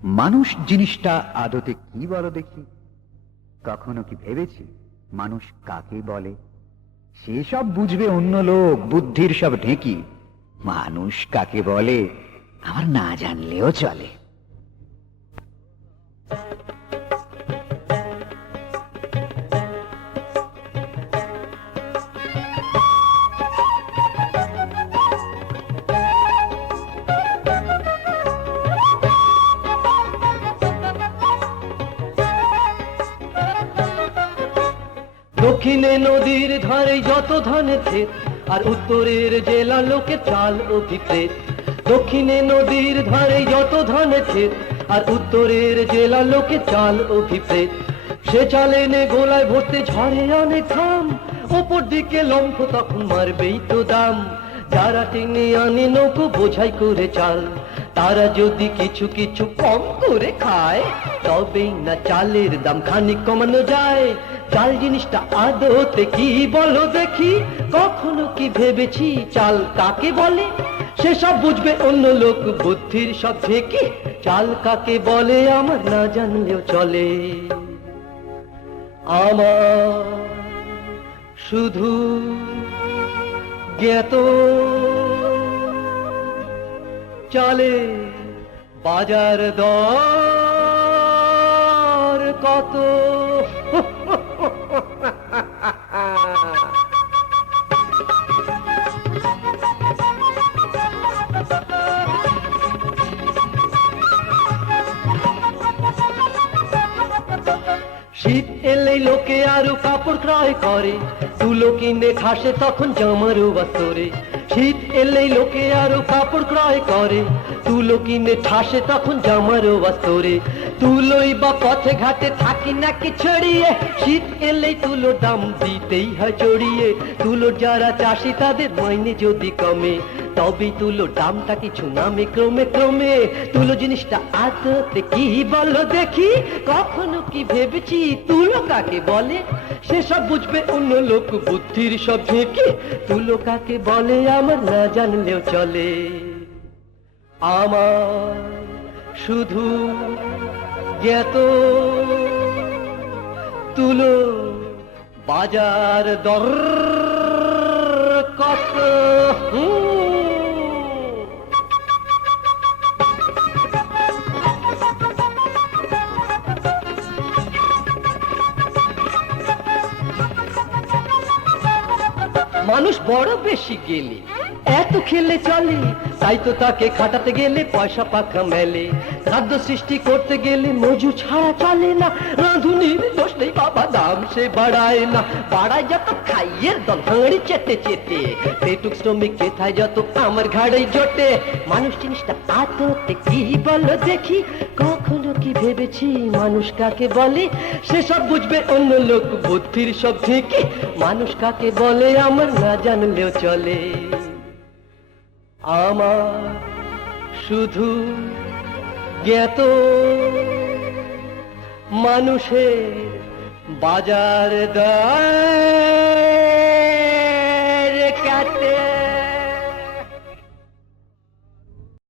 মানুষ জিনিসটা আদতে কি বলো দেখি? কখনো কি ভেবেছি মানুষ কাকে বলে? সেসব বুঝবে অন্য লোক, বুদ্ধির সব ঢেঁকি। মানুষ কাকে বলে আমার না জানলেও চলে। দক্ষিণে নদীর ধারে যত ধানের ক্ষেত, আর উত্তরের জেলা লোকে চাল ও ভিপ্রেত। দক্ষিণে নদীর ধারে যত ধানের ক্ষেত, আর উত্তরের জেলা লোকে চাল ও ভিপ্রেত। সে চাল এনে গোলায় ভরতে ঝরে অনেক ঘাম, ওপর দিকে লম্ফ তখন মারবেই তো দাম। যারা টেনে আনে নৌকো বোঝাই করে চাল, তারা যদি কিছু কিছু কম করে খায়, তবেই না চালের দাম খানিক কমানো যায়। চাল জিনিসটা আদতে কি বলো দেখি? কখনো কি ভেবেছি চাল কাকে বলে? সেসব বুঝবে অন্য লোক, বুদ্ধির সব ঢেকে। চাল কাকে বলে আমার না জানলেও চলে। আমার শুধু জ্ঞাত চালে বাজার দর কত। শীত এলেই লোকে আরো কাপড় ক্রয় করে, তুলো কিনে খাসে তখন জামারও বাস্তরে। শীত এলেই লোকে আরো কাপড় ক্রয় করে, তুলো কিনে ঠাসে তখন জামারও বাস্তরে। তুলোই বা পথে ঘাটে থাকি নাকি ছড়িয়ে, শীত এলেই তুলোর দাম দিতেই হয় জড়িয়ে। তুলোর যারা চাষি তাদের মাইনে যদি কমে, তবেই তুলোর দামটা কিছু নামে ক্রমে ক্রমে। তুলো জিনিসটা আদতে কি বলো দেখি? কখনো কি ভেবেছি তুলো কাকে বলে? সেসব বুঝবে অন্য লোক, বুদ্ধির সব ঢেকে। তুলো কাকে বলে আমার না জানলেও চলে। আমার শুধু জ্ঞাত তুলো বাজার দর কত। মানুষ বড় বেশি গেলে এত খেলে চলে, তাই তো তাকে খাটাতে গেলে পয়সা পাখা মেলে। খাদ্য সৃষ্টি করতে গেলে মজুর ছাড়া চলে না। রাঁধুনির দোষ নেই বাবা, দাম সে বাড়ায় না। বাড়ায় যত খাইয়ের দল হাঁড়ি চেটে চেটে, পেটুক শ্রমিক কেথায় যত আমার ঘাড়ে জোটে। মানুষ জিনিসটা আদতে কি বলো দেখি? কখনো কি ভেবেছি মানুষ কাকে বলে? সেসব বুঝবে অন্য লোক, বুদ্ধির সব ঢেকে। মানুষ কাকে বলে আমার না জানলেও চলে। আমার শুধু জ্ঞাত মানুষের বাজার দর কাটে।